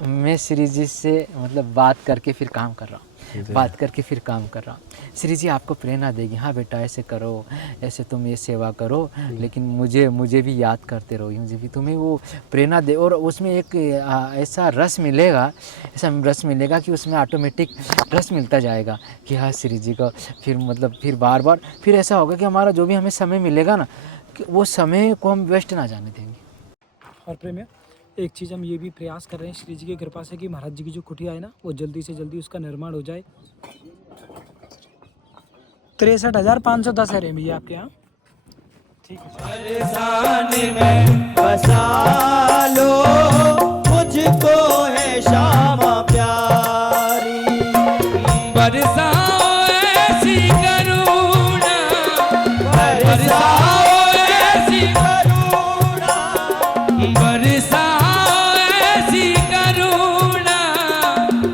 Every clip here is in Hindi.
मैं श्री जी से मतलब बात करके फिर काम कर रहा हूँ, बात करके फिर काम कर रहा हूँ। श्री जी आपको प्रेरणा देगी, हाँ बेटा ऐसे करो, ऐसे तुम ये सेवा करो, लेकिन मुझे भी याद करते रहो, मुझे भी तुम्हें वो प्रेरणा दे। और उसमें एक ऐसा रस मिलेगा, ऐसा रस मिलेगा कि उसमें ऑटोमेटिक रस मिलता जाएगा कि हाँ श्री जी का फिर मतलब फिर बार बार फिर ऐसा होगा कि हमारा जो भी हमें समय मिलेगा ना, कि वो समय को हम वेस्ट ना जाने देंगे। और प्रेम एक चीज़ हम ये भी प्रयास कर रहे हैं श्री जी की कृपा से कि महाराज जी की जो कुटिया है ना वो जल्दी से जल्दी उसका निर्माण हो जाए। 63,510 है रेमी आपके यहाँ। ठीक है, बसा लो मुझको है श्यामा प्यारी, बरसाओ ऐसी करुणा, बरसाओ ऐसी करुणा, बरसाओ ऐसी करुणा,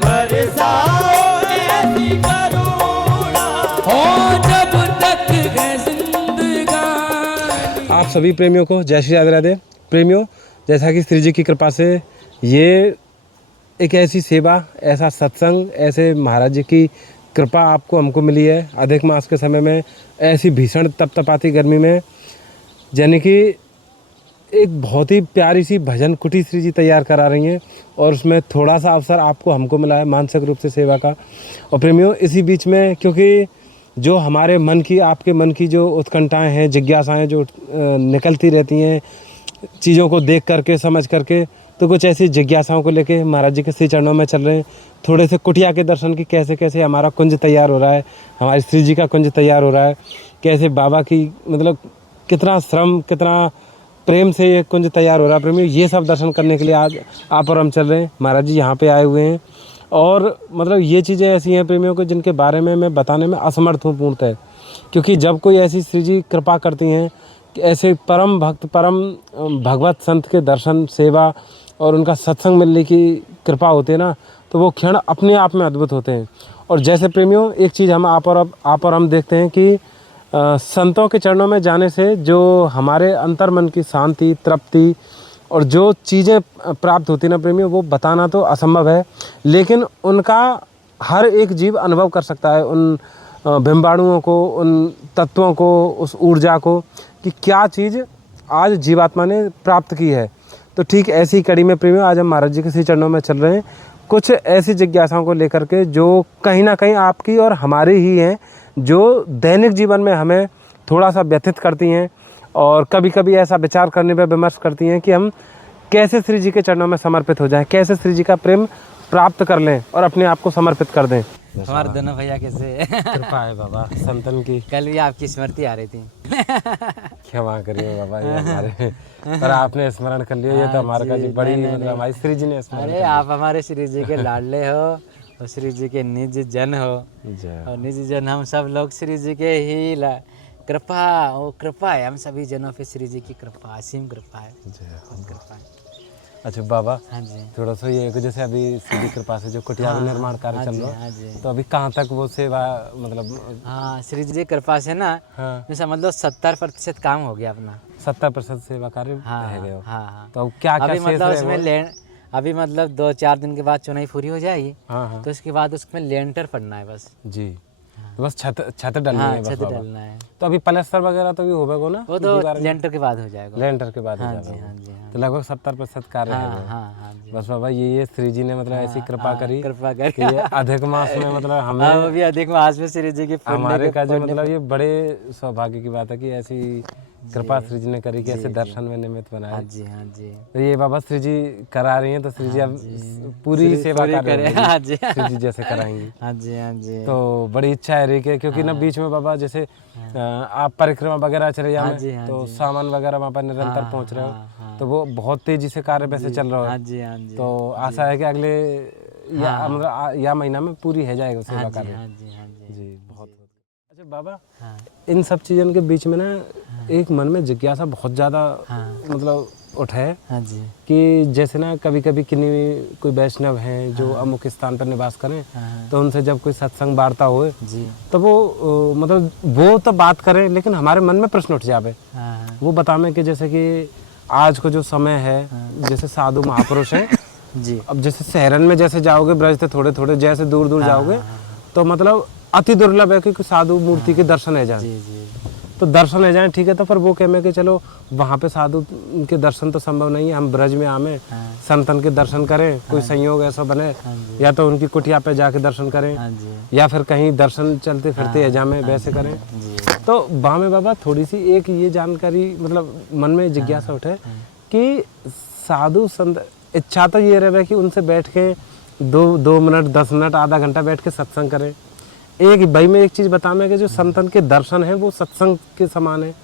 बरसाओ ऐसी करुणा, हो जब तक है जिंदगानी। आप सभी प्रेमियों को जय श्री राधे राधे। प्रेमियों, जैसा कि श्री जी की कृपा से ये एक ऐसी सेवा, ऐसा सत्संग, ऐसे महाराज जी की कृपा आपको हमको मिली है अधिक मास के समय में, ऐसी भीषण तपतपाती गर्मी में, यानी कि एक बहुत ही प्यारी सी भजन कुटी श्री जी तैयार करा रही हैं और उसमें थोड़ा सा अवसर आपको हमको मिला है मानसिक रूप से सेवा का। और प्रेमियों, इसी बीच में क्योंकि जो हमारे मन की, आपके मन की जो उत्कंठाएं हैं, जिज्ञासाएं जो निकलती रहती हैं चीज़ों को देख करके, समझ करके, तो कुछ ऐसी जिज्ञासाओं को लेके महाराज जी के श्री चरणों में चल रहे हैं। थोड़े से कुटिया के दर्शन की, कैसे कैसे हमारा कुंज तैयार हो रहा है, हमारे श्री जी का कुंज तैयार हो रहा है, कैसे बाबा की मतलब कितना श्रम, कितना प्रेम से ये कुंज तैयार हो रहा है। प्रेमियों, ये सब दर्शन करने के लिए आज आप और हम चल रहे हैं। महाराज जी यहाँ पे आए हुए हैं और मतलब ये चीज़ें ऐसी हैं प्रेमियों को जिनके बारे में मैं बताने में असमर्थ हूँ पूर्णतः, क्योंकि जब कोई ऐसी श्री जी कृपा करती हैं कि ऐसे परम भक्त, परम भगवत संत के दर्शन, सेवा और उनका सत्संग मिलने की कृपा होती है ना, तो वो क्षण अपने आप में अद्भुत होते हैं। और जैसे प्रेमियों, एक चीज़ हम आप और हम देखते हैं कि संतों के चरणों में जाने से जो हमारे अंतर मन की शांति, तृप्ति और जो चीज़ें प्राप्त होती ना प्रेमियों, वो बताना तो असंभव है, लेकिन उनका हर एक जीव अनुभव कर सकता है उन बिंबाणुओं को, उन तत्वों को, उस ऊर्जा को, कि क्या चीज़ आज जीवात्मा ने प्राप्त की है। तो ठीक ऐसी कड़ी में प्रेमियों आज हम महाराज जी के श्री चरणों में चल रहे हैं, कुछ ऐसी जिज्ञासाओं को लेकर के जो कहीं ना कहीं आपकी और हमारी ही हैं, जो दैनिक जीवन में हमें थोड़ा सा व्यथित करती हैं और कभी कभी ऐसा विचार करने पर विमर्श करती हैं कि हम कैसे श्री जी के चरणों में समर्पित हो जाएं, कैसे श्री जी का प्रेम प्राप्त कर लें और अपने आप को समर्पित कर दें। हमारे दोनों भैया कैसे कृपा है बाबा संतन की। कल भी आपकी स्मृति आ रही थी। क्षमा करिए बाबा, ये हमारे पर आपने स्मरण कर लिया, ये तो हमारे का जी बड़ी मतलब हमारी श्री जी ने स्मरण अरे आप हमारे श्री जी के लाडले हो और श्री जी के निज जन हो, और निज जन हम सब लोग श्री जी के ही कृपा, वो कृपा है हम सभी जनों पे, श्री जी की कृपा, असीम कृपा है, कृपा है। अच्छा बाबा, हाँ जी, थोड़ा सा ये जैसे अभी श्री जी कृपा से जो कुटिया में निर्माण कार्य चल रहा हाँ है, जी, तो अभी कहाँ तक वो सेवा मतलब? हाँ श्री जी कृपा से ना, हाँ, जैसे मतलब 70% काम हो गया अपना। 70% सेवा कार्य हाँ रह गए हो। हाँ, तो क्या क्या अभी शेष मतलब रहे उसमें वो? अभी मतलब 2-4 दिन के बाद चुनाई पूरी हो जाएगी, हाँ हाँ तो उसके बाद उसमें लेंटर पड़ना है बस। जी, बस छत डालनी हाँ है बस छत बाबा। डालना है, तो अभी प्लास्टर वगैरह तो भी होगा ना, वो तो लेंटर के बाद हो जाएगा। लेंटर के बाद हो हाँ जाएगा जी, वो। हाँ जी, हाँ तो लगभग 70% कार्य है हाँ वो। हाँ हाँ जी, बस बाबा ये श्री जी ने मतलब ऐसी कृपा करी कृपा कि करके ये अधिक मास में मतलब हाँ, वो हमें, भी अधिक मास में श्री जी की हमारे का जो मतलब ये बड़े सौभाग्य की बात है कि ऐसी कृपा श्री जी ने करी कि ऐसे दर्शन में निमित्त हाँ बनाए। जी, हाँ जी, तो ये बाबा श्री जी करा रही हैं, तो श्री जी अब पूरी सेवा कर रहे हैं, हाँ जी, श्री जी जैसे कराएंगी। हाँ जी, हाँ जी, तो बड़ी इच्छा है रही कि क्योंकि ना बीच में बाबा जैसे आप परिक्रमा वगैरह चले जाए तो सामान वगैरह वहाँ पर निरंतर पहुँच रहे हो, तो वो बहुत तेजी से कार्य वैसे चल रहा हाँ है। जी, हाँ जी, तो आशा है कि अगले मतलब या महीना में पूरी है जाएगा सेवा कार्य। हाँ जी, हाँ जी, जी बहुत। अच्छा बाबा, हाँ इन सब चीज़ों के बीच में ना एक मन में जिज्ञासा बहुत ज़्यादा मतलब उठे हाँ जी, कि जैसे ना कभी कभी किन्हीं कोई वैष्णव हैं जो अमुक स्थान पर निवास करें, तो उनसे जब कोई सत्संग वार्ता होए जी, तो वो मतलब वो तो बात करें, लेकिन हमारे मन में प्रश्न उठ जावे। हाँ वो बताने कि जैसे कि आज को जो समय है, जैसे साधु महापुरुष हैं जी अब जैसे शहरन में जैसे जाओगे ब्रज से थोड़े थोड़े जैसे दूर दूर जाओगे तो मतलब अति दुर्लभ है कि कोई साधु मूर्ति के दर्शन है जाए। जी जी तो दर्शन है जाए ठीक है, तो पर वो कहने कि चलो वहाँ पे साधु के दर्शन तो संभव नहीं है, हम ब्रज में आवे संतन के दर्शन करें, कोई संयोग ऐसा बने या तो उनकी कुटिया पे जाके दर्शन करें हाँ जी या फिर कहीं दर्शन चलते फिरते हजामे वैसे करें। जी तो वहाँ में बाबा थोड़ी सी एक ये जानकारी मतलब मन में जिज्ञासा उठे कि साधु संत इच्छा तो ये रहे कि उनसे बैठ के 2 मिनट 10 मिनट आधा घंटा बैठ के सत्संग करें। एक भाई मैं एक चीज़ बताऊँ कि जो संतन के दर्शन है वो सत्संग के समान है।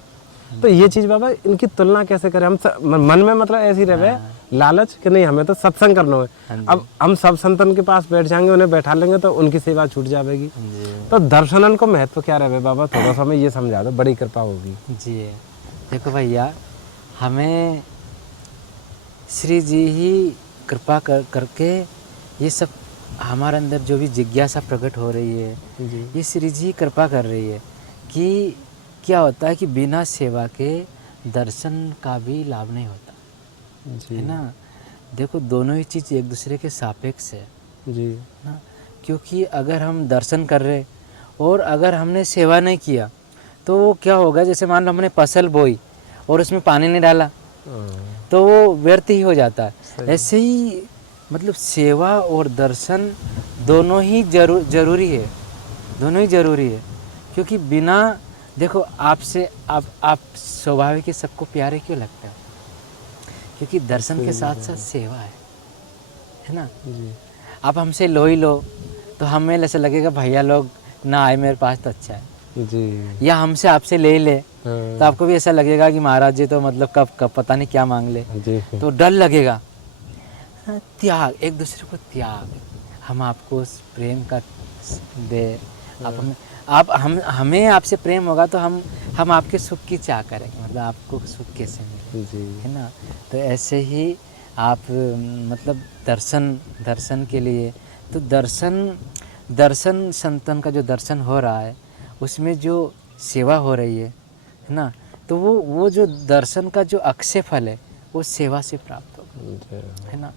तो ये चीज़ बाबा इनकी तुलना कैसे करें हम मन में मतलब ऐसी रहे लालच कि नहीं हमें तो सत्संग करना है। अब हम सब संतन के पास बैठ जाएंगे उन्हें बैठा लेंगे तो उनकी सेवा छूट जाएगी। तो दर्शनन को महत्व क्या रहे बाबा, थोड़ा सा हमें ये समझा दो, बड़ी कृपा होगी। जी देखो भैया, हमें श्री जी ही कृपा करके ये सब हमारे अंदर जो भी जिज्ञासा प्रकट हो रही है ये श्री जी कृपा कर रही है कि क्या होता है कि बिना सेवा के दर्शन का भी लाभ नहीं होता है ना। देखो दोनों ही चीज़ एक दूसरे के सापेक्ष है जी ना, क्योंकि अगर हम दर्शन कर रहे और अगर हमने सेवा नहीं किया तो वो क्या होगा, जैसे मान लो हमने फसल बोई और उसमें पानी नहीं डाला तो वो व्यर्थ ही हो जाता है। ऐसे ही मतलब सेवा और दर्शन दोनों ही जरूरी है, दोनों ही जरूरी है। क्योंकि बिना देखो आपसे आप स्वाभाविक ही सबको प्यारे क्यों लगते हो, क्योंकि दर्शन के साथ साथ सेवा है ना। आप हमसे लो ही लो तो हमें ऐसा लगेगा भैया लोग ना आए मेरे पास तो अच्छा है जी, या हमसे आपसे ले ले तो आपको भी ऐसा लगेगा कि महाराज जी तो मतलब कब पता नहीं क्या मांग ले, जी तो डर लगेगा। त्याग, एक दूसरे को त्याग, हम आपको उस प्रेम का दे, हमें आपसे प्रेम होगा तो हम आपके सुख की चाह करेंगे, मतलब आपको सुख कैसे मिले जी है ना। तो ऐसे ही आप मतलब दर्शन के लिए तो दर्शन संतन का जो दर्शन हो रहा है उसमें जो सेवा हो रही है ना, तो वो जो दर्शन का जो अक्षय फल है वो सेवा से प्राप्त होगा है ना।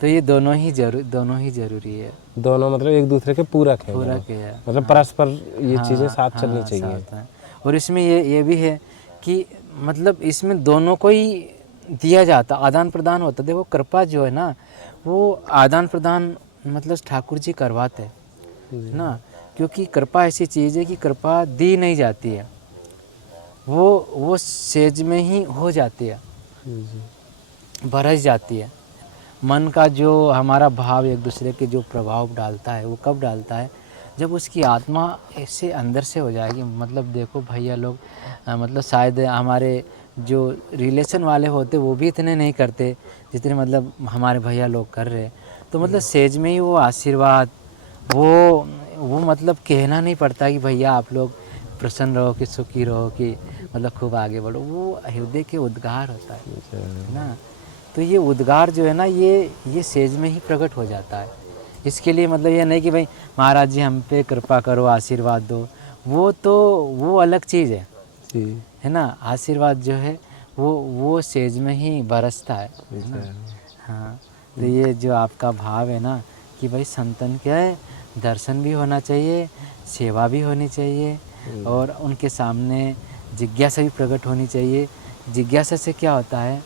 तो ये दोनों ही जरूरी है, दोनों मतलब एक दूसरे के पूरक है, पूरक है, मतलब परस्पर ये चीजें साथ हाँ, चलनी चाहिए। साथ है। और इसमें ये भी है कि मतलब इसमें दोनों को ही दिया जाता, आदान प्रदान होता। देखो कृपा जो है ना वो आदान प्रदान मतलब ठाकुर जी करवाते हैं ना, क्योंकि कृपा ऐसी चीज़ है कि कृपा दी नहीं जाती है, वो सेज में ही हो जाती है, बरस जाती है। मन का जो हमारा भाव एक दूसरे के जो प्रभाव डालता है वो कब डालता है, जब उसकी आत्मा ऐसे अंदर से हो जाएगी। मतलब देखो भैया लोग मतलब शायद हमारे जो रिलेशन वाले होते वो भी इतने नहीं करते जितने मतलब हमारे भैया लोग कर रहे। तो मतलब सेज में ही वो आशीर्वाद वो मतलब कहना नहीं पड़ता कि भैया आप लोग प्रसन्न रहो कि सुखी रहो कि मतलब खूब आगे बढ़ो, वो हृदय के उद्गार होता है ना। तो ये उद्गार जो है ना ये सेज में ही प्रकट हो जाता है। इसके लिए मतलब ये नहीं कि भाई महाराज जी हम पे कृपा करो आशीर्वाद दो, वो अलग चीज़ है ना। आशीर्वाद जो है वो सेज में ही बरसता है ना। हाँ, तो ये जो आपका भाव है ना कि भाई संतन क्या है, दर्शन भी होना चाहिए, सेवा भी होनी चाहिए और उनके सामने जिज्ञासा भी प्रकट होनी चाहिए। जिज्ञासा से क्या होता है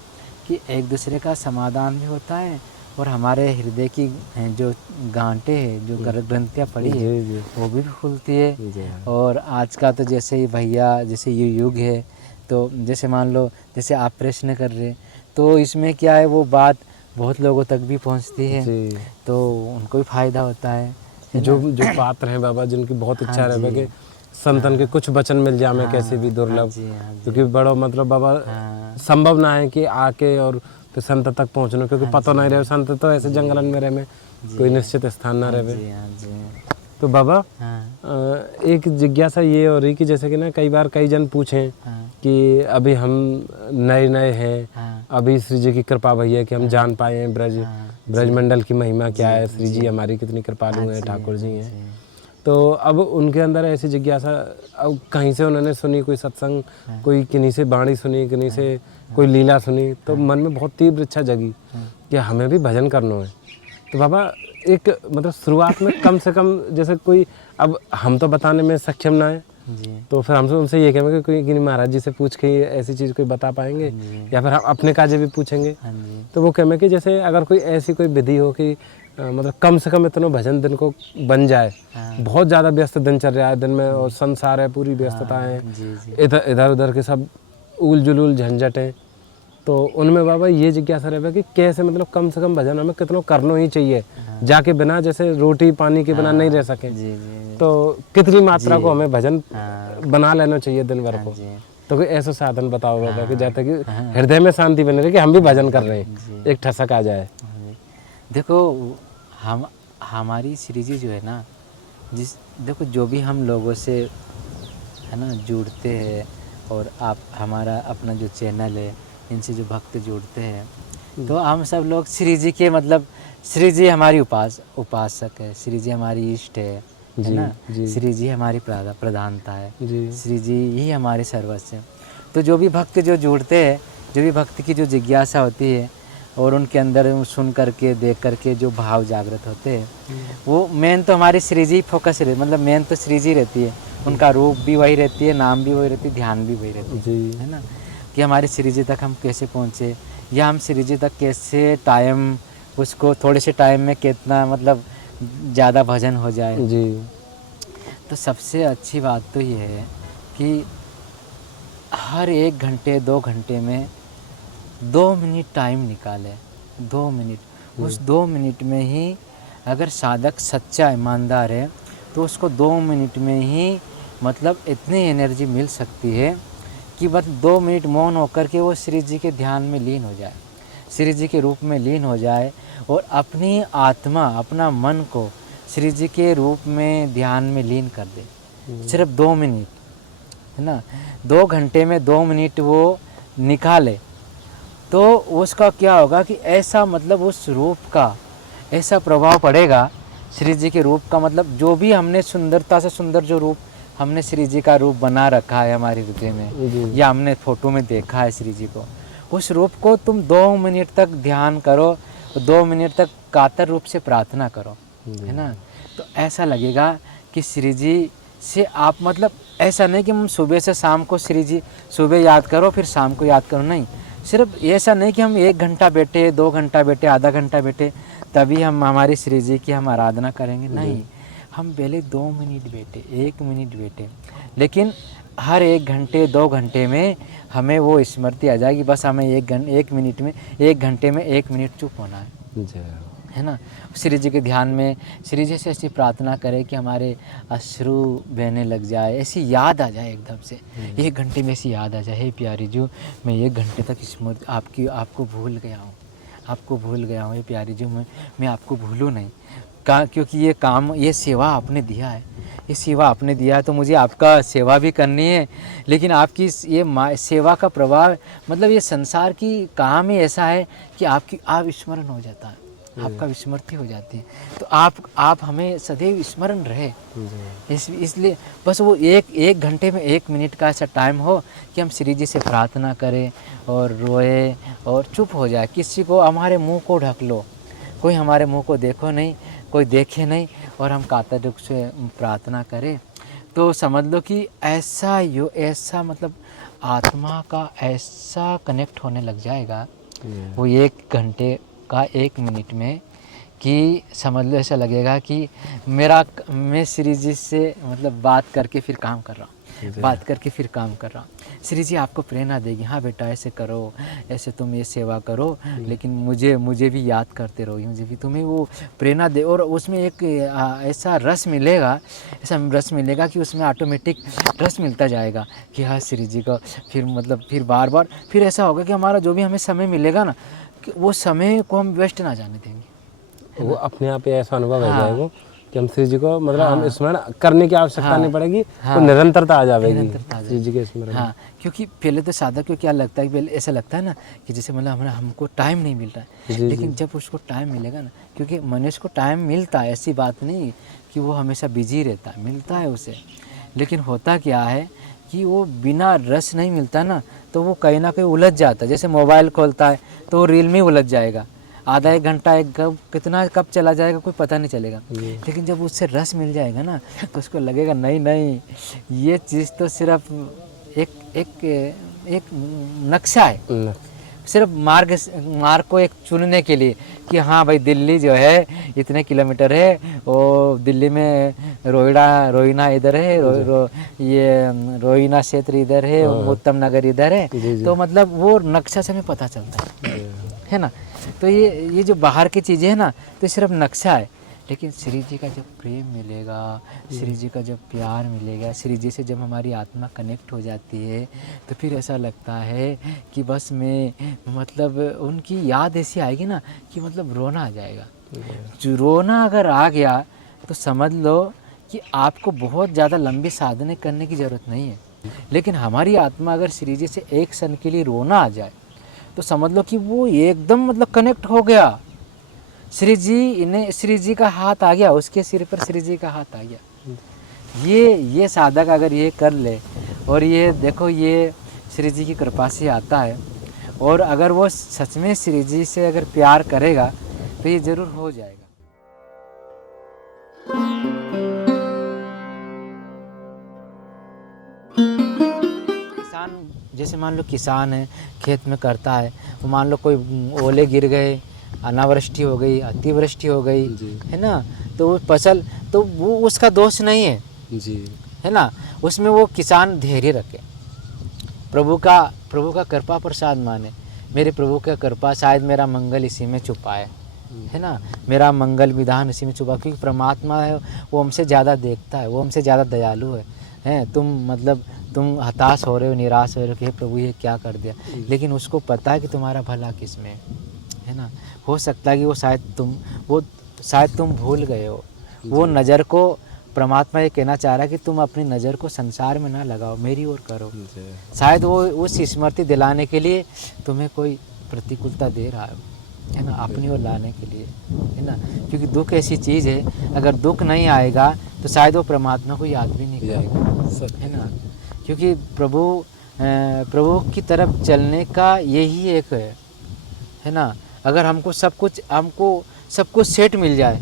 कि एक दूसरे का समाधान भी होता है और हमारे हृदय की जो गांठें हैं, जो ग्रंथियाँ पड़ी है वो भी खुलती है। और आज का तो जैसे ही भैया जैसे ये युग है, तो जैसे मान लो जैसे आप प्रश्न कर रहे तो इसमें क्या है वो बात बहुत लोगों तक भी पहुंचती है, तो उनको भी फायदा होता है। जो पात्र हैं बाबा जिनकी बहुत इच्छा रहे कि संतन के कुछ वचन मिल जाए हमें कैसे भी दुर्लभ, क्योंकि बड़ो मतलब बाबा संभव ना है कि आके और फिर संत तक पहुंचना, क्योंकि पता नहीं रहे संत तो ऐसे जंगलन में रहे में कोई निश्चित स्थान ना रहे। तो बाबा एक जिज्ञासा ये हो रही कि जैसे कि ना कई बार कई जन पूछें कि अभी हम नए हैं, अभी श्री जी की कृपा भैया कि हम जान पाए हैं ब्रज मंडल की महिमा क्या है, श्री जी हमारी कितनी कृपालु हैं, ठाकुर जी हैं। तो अब उनके अंदर ऐसी जिज्ञासा, अब कहीं से उन्होंने सुनी कोई सत्संग, कोई किन्हीं से वाणी सुनी, किन्हीं से कोई लीला सुनी, तो मन में बहुत तीव्र इच्छा जगी कि हमें भी भजन करना है। तो बाबा एक मतलब शुरुआत में कम से कम जैसे कोई, अब हम तो बताने में सक्षम ना है, जी तो फिर हमसे उनसे ये कहेंगे कि कोई महाराज जी से पूछ के ऐसी चीज़ कोई बता पाएंगे, या फिर हम अपने काजे भी पूछेंगे। हाँ जी तो वो कहेंगे कि जैसे अगर कोई ऐसी कोई विधि हो कि मतलब कम से कम इतना भजन दिन को बन जाए। हाँ। बहुत ज़्यादा व्यस्त दिनचर्या है दिन में, और संसार है, पूरी व्यस्तता है, जी जी इधर उधर के सब उल जुलूल झंझट है। तो उनमें बाबा ये जिज्ञासा रहे कि कैसे मतलब कम से कम भजन हमें कितना करना ही चाहिए, जाके बिना जैसे रोटी पानी के बिना नहीं रह सके। जी जी तो कितनी मात्रा को हमें भजन हाँ बना लेना चाहिए दिन भर को। जी तो कोई ऐसा साधन बताओ बाबा कि जाते कि हृदय में शांति बने रहे कि हम भी भजन कर रहे हैं, एक ठसक आ जाए। देखो हम हमारी श्री जी जो है ना, देखो जो भी हम लोगों से है ना जुड़ते हैं, और आप हमारा अपना जो चैनल है इनसे जो भक्त जुड़ते हैं, तो हम सब लोग श्री जी के मतलब श्री जी हमारी उपासक है, श्री जी हमारी इष्ट है जी, ना, जी। श्री जी हमारी प्रधानता है, जी श्री जी ही हमारे सर्वस्व हैं। तो जो भी भक्त जो जुड़ते हैं, जो भी भक्त की जो जिज्ञासा होती है और उनके अंदर सुन करके देख करके जो भाव जागृत होते हैं, वो मेन तो हमारी श्री जी फोकस रहती, मतलब मेन तो श्री जी रहती है, उनका रूप भी वही रहती है, नाम भी वही रहती है, ध्यान भी वही रहती जी है ना, कि हमारे श्री जी तक हम कैसे पहुँचे, या हम श्री जी तक कैसे टाइम उसको थोड़े से टाइम में कितना मतलब ज़्यादा भजन हो जाए। जी तो सबसे अच्छी बात तो ये है कि हर 1 घंटे 2 घंटे में 2 मिनट टाइम निकाले, 2 मिनट, उस 2 मिनट में ही अगर साधक सच्चा ईमानदार है तो उसको 2 मिनट में ही मतलब इतनी एनर्जी मिल सकती है कि बस 2 मिनट मौन होकर के वो श्री जी के ध्यान में लीन हो जाए, श्री जी के रूप में लीन हो जाए, और अपनी आत्मा अपना मन को श्री जी के रूप में ध्यान में लीन कर दे। सिर्फ 2 मिनट है ना, 2 घंटे में 2 मिनट वो निकाले, तो उसका क्या होगा कि ऐसा मतलब उस रूप का ऐसा प्रभाव पड़ेगा श्री जी के रूप का, मतलब जो भी हमने सुंदरता से सुंदर जो रूप हमने श्री जी का रूप बना रखा है हमारे हृदय में, या हमने फोटो में देखा है श्री जी को, उस रूप को तुम 2 मिनट तक ध्यान करो, 2 मिनट तक कातर रूप से प्रार्थना करो, है ना, तो ऐसा लगेगा कि श्री जी से आप मतलब ऐसा नहीं कि हम सुबह से शाम को श्री जी सुबह याद करो फिर शाम को याद करो, नहीं, सिर्फ ऐसा नहीं कि हम 1 घंटा बैठे 2 घंटा बैठे आधा घंटा बैठे तभी हम हमारे श्री जी की हम आराधना करेंगे, नहीं, हम पहले 2 मिनट बैठे 1 मिनट बैठे, लेकिन हर 1 घंटे 2 घंटे में हमें वो स्मृति आ जाएगी, बस हमें 1 मिनट में 1 घंटे में 1 मिनट चुप होना है ना, श्री जी के ध्यान में श्री जी से ऐसी प्रार्थना करें कि हमारे अश्रु बहने लग जाए, ऐसी याद आ जाए एकदम से, 1 घंटे में ऐसी याद आ जाए, हे प्यारी जी मैं 1 घंटे तक स्मृति आपको भूल गया हूँ, आपको भूल गया हूँ, हे प्यारी जी मैं आपको भूलूँ नहीं, क्योंकि ये काम ये सेवा आपने दिया है, ये सेवा आपने दिया है, तो मुझे आपका सेवा भी करनी है, लेकिन आपकी ये सेवा का प्रभाव मतलब ये संसार की काम ही ऐसा है कि आपकी आप स्मरण हो जाता है, आपका विस्मृति हो जाती है, तो आप हमें सदैव स्मरण रहे, इसलिए बस वो एक घंटे में 1 मिनट का ऐसा टाइम हो कि हम श्री जी से प्रार्थना करें और रोए और चुप हो जाए, किसी को हमारे मुंह को ढक लो, कोई हमारे मुंह को देखो नहीं, कोई देखे नहीं, और हम कातर रूप से प्रार्थना करें, तो समझ लो कि ऐसा मतलब आत्मा का ऐसा कनेक्ट होने लग जाएगा वो 1 घंटे का 1 मिनट में, कि समझ लो ऐसा लगेगा कि मैं श्री जी से मतलब बात करके फिर काम कर रहा हूँ, बात करके फिर काम कर रहा हूँ, श्री जी आपको प्रेरणा देगी, हाँ बेटा ऐसे करो, ऐसे तुम ये सेवा करो, लेकिन मुझे भी याद करते रहो, मुझे भी तुम्हें वो प्रेरणा दे, और उसमें एक ऐसा रस मिलेगा कि उसमें ऑटोमेटिक रस मिलता जाएगा कि हाँ श्री जी का फिर मतलब फिर बार बार फिर ऐसा होगा कि हमारा जो भी हमें समय मिलेगा ना, कि वो समय को हम वेस्ट ना जाने देंगे, वो अपने आप ही ऐसा अनुभव हो जाएगा कि हम श्री जी को मतलब हम स्मरण करने की आवश्यकता नहीं पड़ेगी, तो निरंतरता आ जाएगी श्री जी के स्मरण। हाँ, क्योंकि पहले तो साधक को क्या लगता है, पहले ऐसा लगता है ना कि जैसे मतलब हमको टाइम नहीं मिल रहा है, लेकिन जब उसको टाइम मिलेगा ना, क्योंकि मनुष्य को टाइम मिलता है, ऐसी बात नहीं कि वो हमेशा बिजी रहता है, मिलता है उसे, लेकिन होता क्या है कि वो बिना रस नहीं मिलता ना, तो वो कहीं ना कहीं उलझ जाता है, जैसे मोबाइल खोलता है तो वो रील में उलझ जाएगा, आधा एक घंटा एक कितना कब चला जाएगा कोई पता नहीं चलेगा। लेकिन जब उससे रस मिल जाएगा ना तो उसको लगेगा नहीं नहीं ये चीज़ तो सिर्फ एक नक्शा है, सिर्फ मार्ग को एक चुनने के लिए कि हाँ भाई दिल्ली जो है इतने किलोमीटर है, और दिल्ली में रोहिना इधर है, ये रोहिना क्षेत्र इधर है, उत्तम नगर इधर है। तो मतलब वो नक्शा से हमें पता चलता है ना। तो ये जो बाहर की चीज़ें हैं ना तो सिर्फ नक्शा है, लेकिन श्री जी का जब प्रेम मिलेगा, श्री जी का जब प्यार मिलेगा, श्री जी से जब हमारी आत्मा कनेक्ट हो जाती है तो फिर ऐसा लगता है कि बस मैं मतलब उनकी याद ऐसी आएगी ना कि मतलब रोना आ जाएगा। जो रोना अगर आ गया तो समझ लो कि आपको बहुत ज़्यादा लंबी साधने करने की ज़रूरत नहीं है। लेकिन हमारी आत्मा अगर श्री जी से एक क्षण के लिए रोना आ जाए तो समझ लो कि वो एकदम मतलब कनेक्ट हो गया। श्री जी का हाथ आ गया, उसके सिर पर श्री जी का हाथ आ गया। ये साधक अगर ये कर ले, और ये देखो ये श्री जी की कृपा से आता है, और अगर वो सच में श्री जी से अगर प्यार करेगा तो ये ज़रूर हो जाएगा। किसान जैसे मान लो किसान है, खेत में करता है, वो मान लो कोई ओले गिर गए, अनावृष्टि हो गई, अतिवृष्टि हो गई, है ना, तो वो फसल तो वो उसका दोष नहीं है जी, है ना। उसमें वो किसान धैर्य रखे, प्रभु का कृपा प्रसाद माने, मेरे प्रभु का कृपा शायद मेरा मंगल इसी में छुपा है ना, मेरा मंगल विधान इसी में छुपा, क्योंकि परमात्मा है वो हमसे ज़्यादा देखता है, वो हमसे ज़्यादा दयालु है। तुम हताश हो रहे हो, निराश हो रहे हो कि प्रभु ये क्या कर दिया, लेकिन उसको पता है कि तुम्हारा भला किस में है ना। हो सकता है कि वो शायद तुम भूल गए हो, वो नज़र को परमात्मा ये कहना चाह रहा है कि तुम अपनी नज़र को संसार में ना लगाओ, मेरी ओर करो। शायद वो उस स्मृति दिलाने के लिए तुम्हें कोई प्रतिकूलता दे रहा है ना, अपनी ओर लाने के लिए, है ना। क्योंकि दुख ऐसी चीज़ है, अगर दुख नहीं आएगा तो शायद वो परमात्मा को याद भी नहीं करेगा, है ना। क्योंकि प्रभु की तरफ चलने का यही एक है ना। अगर हमको सब कुछ सेट मिल जाए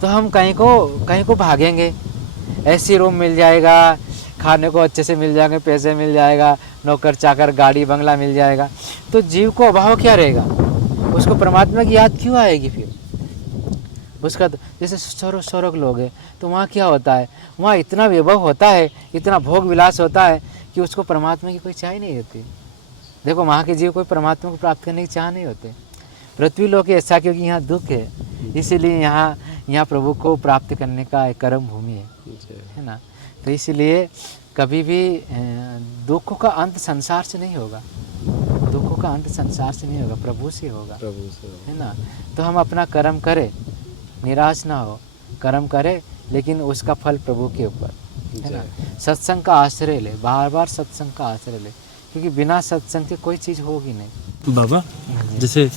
तो हम कहीं को भागेंगे। ऐसी रूम मिल जाएगा, खाने को अच्छे से मिल जाएंगे, पैसे मिल जाएगा, नौकर चाकर गाड़ी बंगला मिल जाएगा, तो जीव को अभाव क्या रहेगा, उसको परमात्मा की याद क्यों आएगी फिर। उसका जैसे स्वर्ग लोग है तो वहाँ क्या होता है, वहाँ इतना वैभव होता है, इतना भोग विलास होता है कि उसको परमात्मा की कोई चाह नहीं होती। देखो वहाँ के जीव कोई परमात्मा को प्राप्त करने की चाह नहीं होते। पृथ्वी लोक ऐसा क्योंकि यहाँ दुख है, इसीलिए यहाँ प्रभु को प्राप्त करने का एक कर्म भूमि है ना। तो इसलिए कभी भी दुखों का अंत संसार से नहीं होगा, दुखों का अंत संसार से नहीं होगा, प्रभु से होगा, है ना। तो हम अपना कर्म करें, निराश ना हो, कर्म करें, लेकिन उसका फल प्रभु के ऊपर, है ना। सत्संग का आश्रय ले, बार बार सत्संग का आश्रय ले, क्योंकि बिना सत्संग के कोई चीज़ होगी नहीं। बाबा जैसे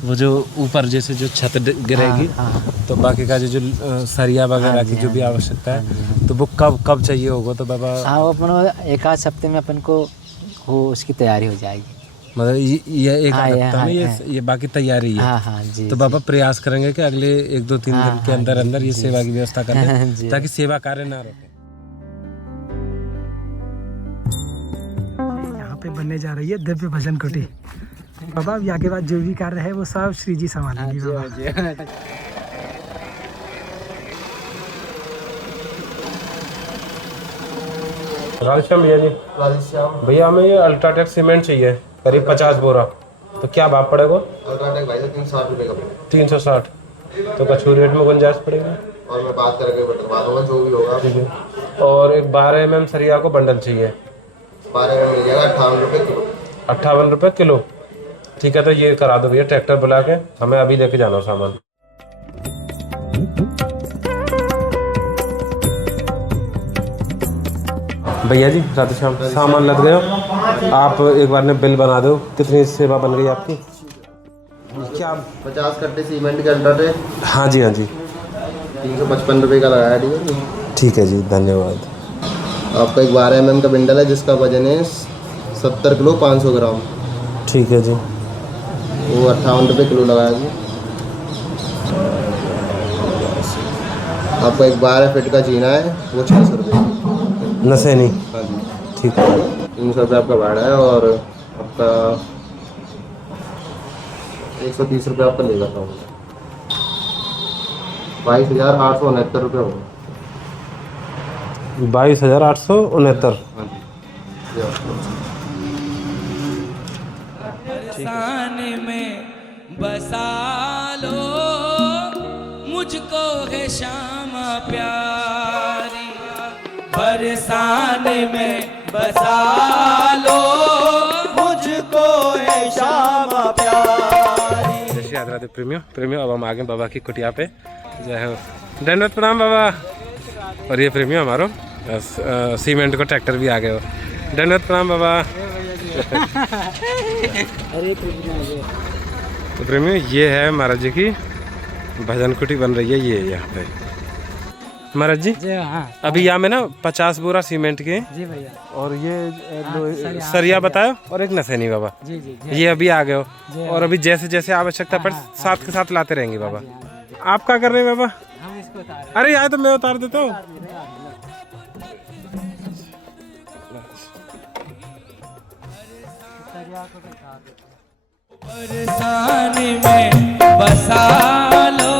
वो जो ऊपर जैसे जो छत गिरेगी, तो बाकी का जो सरिया वगैरह की जो भी आवश्यकता है, तो वो कब चाहिए होगा तो बाबा? हाँ, वो अपन एक आध हफ्ते में अपन को उसकी तैयारी हो जाएगी। मतलब ये एक हफ्ता में ये बाकी तैयारी है। हाँ जी। तो बाबा प्रयास करेंगे कि अगले 1-2-3 दिन के अंदर ये सेवा की व्यवस्था करें, ताकि सेवा कार्य ना रुके। यहाँ पे बनने जा रही है दिव्य भजन कुटी। बाबा यहाँ के बाद जो भी कार्य है वो सब श्री जी संभालेंगे बाबा। राधेश्याम भैया जी, भैया हमें ये अल्ट्राटेक सीमेंट चाहिए करीब 50 बोरा, तो क्या भाव पड़ेगा? अल्ट्राटेक भाई 360 रुपये का पड़ेगा। 360। तो कछू रेट में गुंजाइश पड़ेगी, और मैं बात करके बता दूंगा जो भी होगा। ठीक है। और एक 12 mm सरिया को बंडल चाहिए, 12 में मिल जाएगा 58 रुपये किलो। 58 रुपये किलो, ठीक है। तो ये करा दो भैया, ट्रैक्टर बुला के हमें अभी लेके जाना सामान। भैया जी राधेश्याम, सामान लद गए हो आप, एक बार ने बिल बना दो, कितनी सेवा बन गई आपकी? क्या 50 कट्टे सीमेंट के अल्ट्राटेक? हाँ जी 355 रुपये का लगाया। ठीक है जी, धन्यवाद। आपका एक 12 mm का बिंडल है जिसका वजन है 70 किलो 500 ग्राम। ठीक है जी। वो 58 रुपये किलो लगाया जी। आपको एक 12 फीट का जीना है, वो 600 रुपये। नसैनी, हाँ जी, ठीक है। 300 रुपये आपका भाड़ा है और आपका 130 रुपये आपका लेगा था। 22,869 रुपये होगा। 22,869। हाँ जी, ये आपको। फरसाने में बसा लो मुझको है श्यामा प्यारी, फरसाने में बसा लो मुझको है श्यामा प्यारी। जैसे याद रहते प्रेमियों अब हम आगे बाबा की कुटिया पे। जय हो, दंडवत प्रणाम बाबा। और ये प्रेमियों हमारो सीमेंट को ट्रैक्टर भी आ गए हो। दंडवत प्रणाम बाबा। तो प्रेमियों ये है महाराज जी की भजन कुटी बन रही है, ये यहाँ पे महाराज जी। हाँ अभी यहाँ में ना 50 बोरा सीमेंट के जी भैया। और ये सरिया बताओ और एक नसैनी बाबा, जी जी ये अभी आ गए हो। और अभी जैसे जैसे आवश्यकता पड़े साथ के साथ लाते रहेंगे बाबा। आप क्या कर रहे हैं बाबा? हम इसको उतार अरे यार तो मैं उतार देता हूँ। फरसाने में बसा लो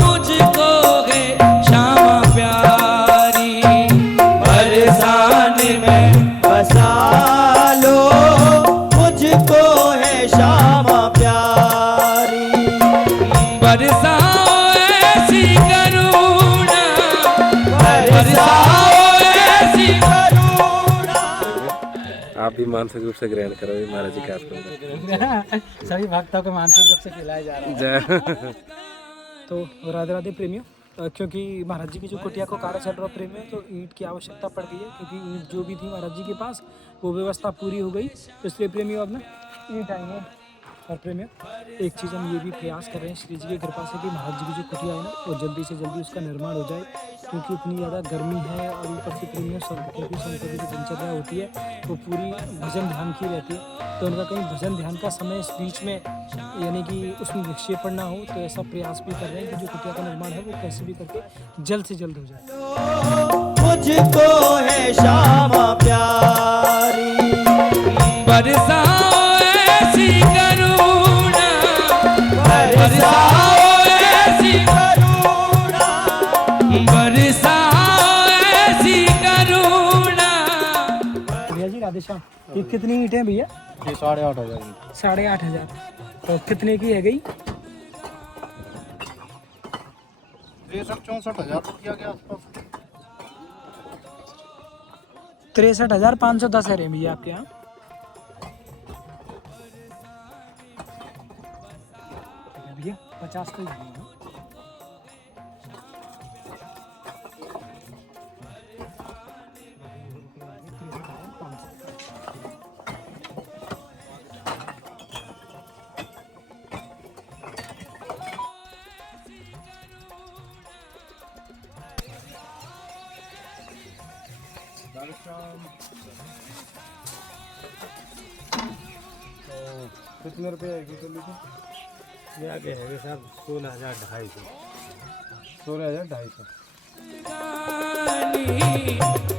मुझको है श्यामा प्यारी, फरसाने में बसा लो मुझको है श्यामा प्यारी। बरसाओ ऐसी करुणा, बरसाओ ऐसी करुणा। आप भी मानसिक रूप से ग्रहण करो ये महाराज जी का आशीर्वाद। सभी भक्तों को मानसिक रूप से खिलाया जा रहा है। तो राधे राधे प्रेमियों, क्योंकि महाराज जी की जो कुटिया को कार्य चल रहा है प्रेमियों, तो ईंट की आवश्यकता पड़ गई है, क्योंकि ईंट जो भी थी महाराज जी के पास वो व्यवस्था पूरी हो गई। तो इसलिए प्रेमियों अब ना ईंट आएंगे। और प्रेमियों एक चीज़ हम ये भी प्रयास कर रहे हैं श्री जी की कृपा से कि महाराज जी की जो कुटिया है ना वो जल्दी से जल्दी उसका निर्माण हो जाए, क्योंकि इतनी ज़्यादा गर्मी है और ऊपर से प्रेमियों संतों की दिनचर्या होती है वो पूरी भजन ध्यान की रहती है। तो उनका कहीं भजन ध्यान का समय इस बीच में यानी कि उसमें विक्षेपण ना हो, तो ऐसा प्रयास भी कर रहे हैं कि जो कुटिया का निर्माण है वो कैसे भी करके जल्द से जल्द हो जाए। मुझको है श्यामा प्यारी। बरसाओ ऐसी करुणा, बरसाओ ऐसी करुणा। बरसाओ ऐसी करुणा। भैया जी राधे श्याम, ये कितनी ईंटें हैं भैया? ये 8,500। 8,500। तो कितने की है गई? 63-64,000 रुपया के आसपास। 63,510 है भैया आपके यहाँ। भैया 50 तो ही है। कितने रुपए आएगी तो लीजिए? ये आगे है साहब 16,250। 16,250।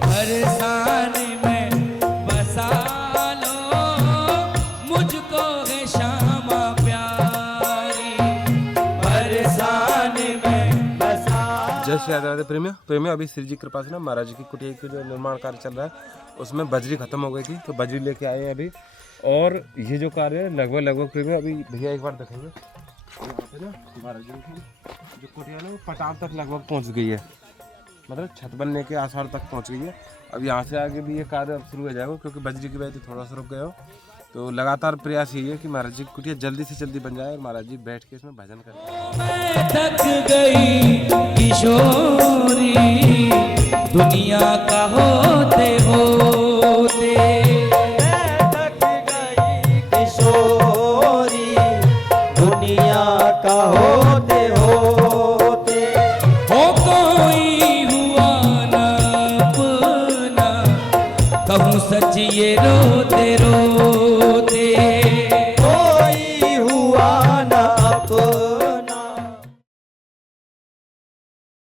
फरसाने में बसा लो मुझको है श्यामा प्यारी, फरसाने में बसा। जय श्री राधे राधे प्रेमियों अभी श्री जी कृपा से ना महाराज जी की कुटिया की जो निर्माण कार्य चल रहा है उसमें बजरी खत्म हो गई थी, तो बजरी लेके आए हैं अभी। और ये जो कार्य है लगभग प्रेमियों अभी भैया एक बार देखेंगे यहाँ पे ना महाराज जी की जो कुटिया ना वो पटाव तक लगभग पहुँच गई है, मतलब छत बनने के आसार तक पहुँच गई है। अब यहाँ से आगे भी ये कार्य अब शुरू हो जाएगा, क्योंकि बजरी की वजह से थोड़ा सा रुक गए हो। तो लगातार प्रयास यही है कि महाराज जी की कुटिया जल्दी से जल्दी बन जाए और महाराज जी बैठ के इसमें भजन करें। मैं थक गई किशोरी दुनिया का होते होते, मैं थक गई किशोरी दुनिया का होते होते। हो कोई हुआ न अपना कहूँ सच ये रो